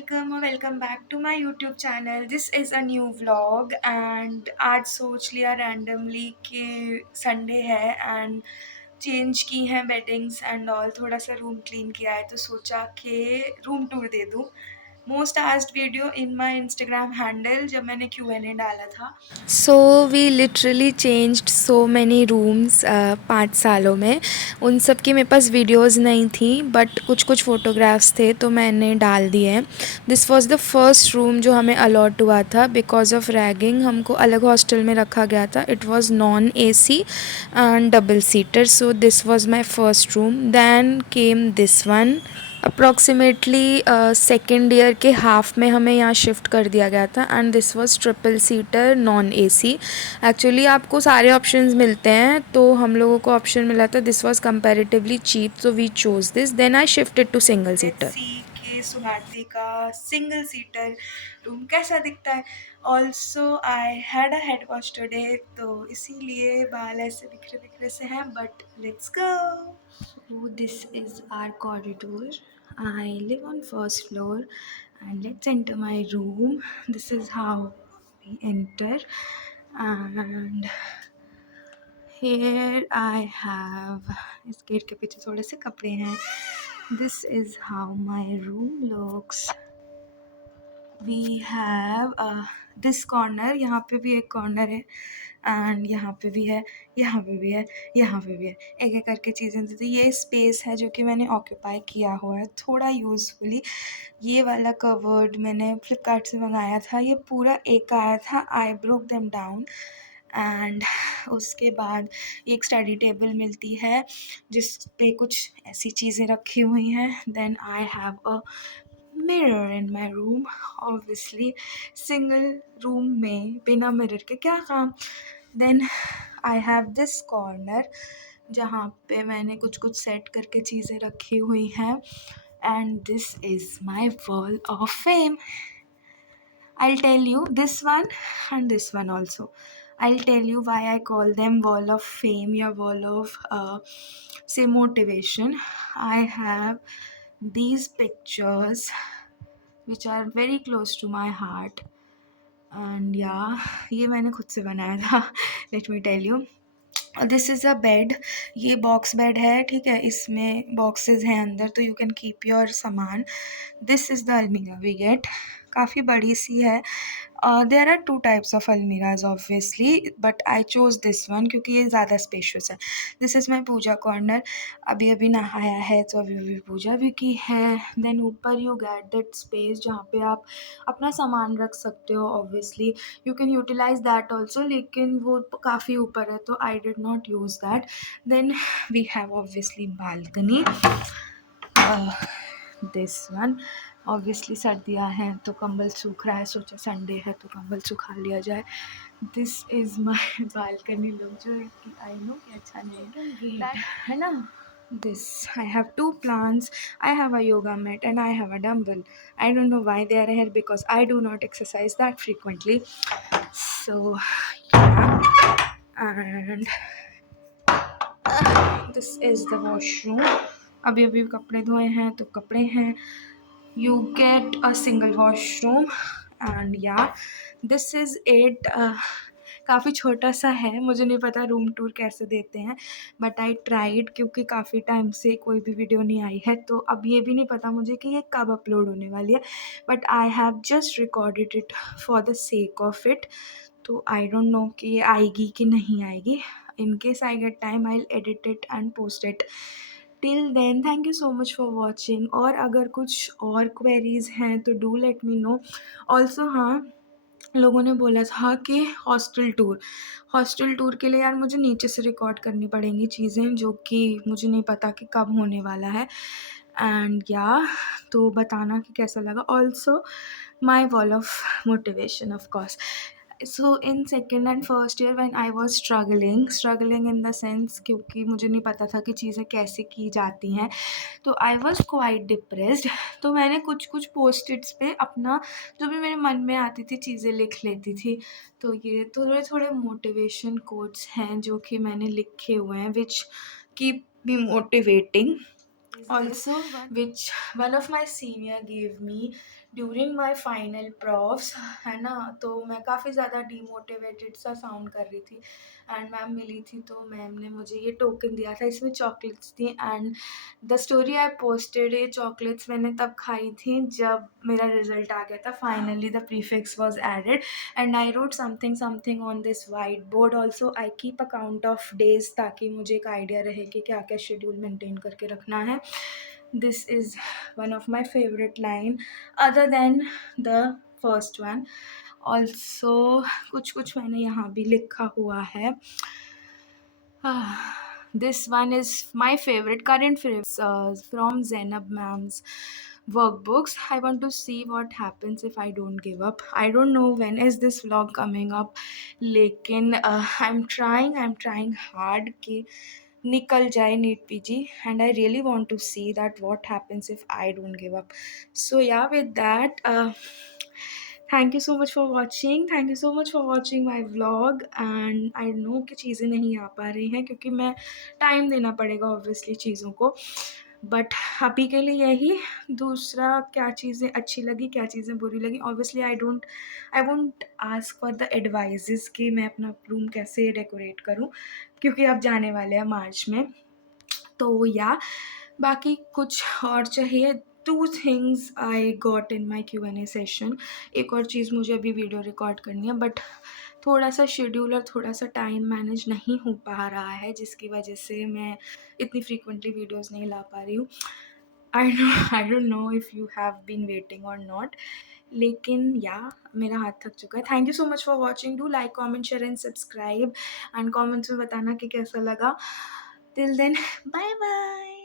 Welcome back to my YouTube channel. This is a new vlog and आज सोच लिया randomly कि Sunday है एंड चेंज की हैं बेडिंग्स एंड ऑल, थोड़ा सा रूम क्लीन किया है तो सोचा कि रूम टूर दे दूँ। Most asked video in my Instagram handle जब मैंने Q&A डाला था। So we literally changed so many rooms 5 सालों में। उन सब की मेरे पास वीडियोस नहीं थी बट कुछ कुछ फ़ोटोग्राफ्स थे तो मैंने डाल दिए हैं। This was the first room जो हमें अलॉट हुआ था बिकॉज ऑफ रैगिंग। हमको अलग हॉस्टल में रखा गया था। It was non AC and double seater, so this was my first room. Then came this one. Approximately second year के हाफ में हमें यहाँ शिफ्ट कर दिया गया था and this was triple seater non AC। Actually आपको सारे ऑप्शंस मिलते हैं तो हम लोगों को ऑप्शन मिला था this was comparatively cheap, so we chose this. Then I shifted to single seater. सी के सुनाटी का सिंगल सीटर रूम कैसा दिखता है। Also I had a head wash today, तो इसीलिए बाल ऐसे बिखरे बिखरे से हैं, but let's go. This is our corridor. I live on first floor and let's enter my room. This is how we enter, and here I have, इस gate के पीछे थोड़े से कपड़े हैं. This is how my room looks. We have this corner, यहाँ पे भी एक कॉर्नर है एंड यहाँ पे भी है, यहाँ पे भी है, यहाँ पे भी है, एक एक करके चीज़ें दी थी। ये स्पेस है जो कि मैंने ऑक्यूपाई किया हुआ है थोड़ा यूज़फुली। ये वाला कवर्ड मैंने फ्लिपकार्ट से मंगाया था, ये पूरा एक आया था। I broke them down and उसके बाद ये एक स्टडी टेबल मिलती है जिस पे कुछ ऐसी चीज़ें रखी हुई हैं। Then I have a mirror in my room. Obviously single room में बिना मिरर के क्या काम। Then I have this corner जहाँ पे मैंने कुछ कुछ सेट करके चीज़ें रखी हुई हैं and this is my wall of fame. I'll tell you this one and this one also. I'll tell you why I call them wall of fame or wall of say motivation. I have these pictures which are very close to my heart and yeah, ये मैंने खुद से बनाया था. Let me tell you. This is a bed. ये box bed है, ठीक है. इसमें बॉक्सेस हैं अंदर तो यू कैन कीप योर सामान. दिस इज़ द अलमीरा वी गेट. काफ़ी बड़ी सी है. देयर आर 2 टाइप्स ऑफ अलमीराज obviously but I chose this one क्योंकि ये ज़्यादा स्पेशियस है. This is my puja corner. अभी अभी नहाया है तो अभी अभी पूजा भी की है. देन ऊपर यू गेट दैट स्पेस जहाँ पे आप अपना सामान रख सकते हो. Obviously you can utilize that also, लेकिन वो काफ़ी ऊपर है तो I did not use that. Then we have obviously balcony. This one. Obviously सर्दियाँ हैं तो कंबल सूख रहा है, सोचा संडे है तो कंबल सुखा लिया जाए. This is my balcony look जो कि आई नो कि अच्छा नहीं है ना. This I have 2 plants. I have a yoga mat and I have a dumbbell. I don't know why they are here because I do not exercise that frequently. So yeah, and this is the washroom. अभी अभी कपड़े धोए हैं तो कपड़े हैं. You get a single washroom and yeah, this is it. काफ़ी छोटा सा है, मुझे नहीं पता रूम टूर कैसे देते हैं बट आई ट्राइड क्योंकि काफ़ी टाइम से कोई भी वीडियो नहीं आई है तो अब ये भी नहीं पता मुझे कि ये कब अपलोड होने वाली है. But I have just recorded it for the sake of it. तो आई डोंट नो कि ये आएगी कि नहीं आएगी. In case I get time I will edit it and post it. Till then thank you so much for watching. और अगर कुछ और क्वेरीज़ हैं तो do let me know. Also हाँ, लोगों ने बोला था कि हॉस्टल टूर के लिए यार मुझे नीचे से रिकॉर्ड करनी पड़ेंगी चीज़ें जो कि मुझे नहीं पता कि कब होने वाला है. एंड या तो बताना कि कैसा लगा. Also my wall of motivation of course. So in second and first year when I was struggling in the sense क्योंकि मुझे नहीं पता था कि चीज़ें कैसे की जाती हैं तो आई वॉज क्वाइट डिप्रेस्ड. तो मैंने कुछ कुछ पोस्ट-इट्स पे अपना जो भी मेरे मन में आती थी चीज़ें लिख लेती थी. तो ये थोड़े थोड़े मोटिवेशन कोट्स हैं जो कि मैंने लिखे हुए हैं which keep me motivating. Also which one of my senior gave me during my final profs, है ना, तो मैं काफ़ी ज़्यादा डीमोटिवेटेड सा साउंड कर रही थी एंड मैम मिली थी, तो मैम ने मुझे ये टोकन दिया था, इसमें चॉकलेट्स थी and the story I posted, ये चॉकलेट्स मैंने तब खाई थी जब मेरा रिजल्ट आ गया था, finally the prefix was added and I wrote something something on this white board also. I keep account of days ताकि मुझे एक आइडिया रहे कि क्या क्या शेड्यूल मेंटेन करके रखना है। This is one of my favourite line other than the first one. Also कुछ कुछ मैंने यहाँ भी लिखा हुआ है. This one is my favorite, current favorites, from Zainab ma'am's workbooks. I want to see what happens if I don't give up. I don't know when is this vlog coming up, लेकिन I'm trying hard कि निकल जाए NEET PG, and I really want to see that what happens if I don't give up. So yeah, with that, thank you so much for watching. Thank you so much for watching my vlog. And I know कि चीज़ें नहीं आ पा रही हैं क्योंकि मैं time देना पड़ेगा ऑब्वियसली चीज़ों को, बट अभी के लिए यही। दूसरा, क्या चीज़ें अच्छी लगी, क्या चीज़ें बुरी लगी, obviously I won't ask for the advises कि मैं अपना रूम कैसे डेकोरेट करूँ, क्योंकि अब जाने वाले हैं मार्च में। तो या बाकी कुछ और चाहिए, 2 things I got in my Q&A session. एक और चीज़, मुझे अभी वीडियो रिकॉर्ड करनी है बट थोड़ा सा शेड्यूल और थोड़ा सा टाइम मैनेज नहीं हो पा रहा है, जिसकी वजह से मैं इतनी फ्रीक्वेंटली वीडियोस नहीं ला पा रही हूँ। I don't know if you have been waiting or not, लेकिन या मेरा हाथ थक चुका है। Thank you so much for watching. Do like, comment, share and subscribe and comments में बताना कि कैसा लगा। Till then, bye bye.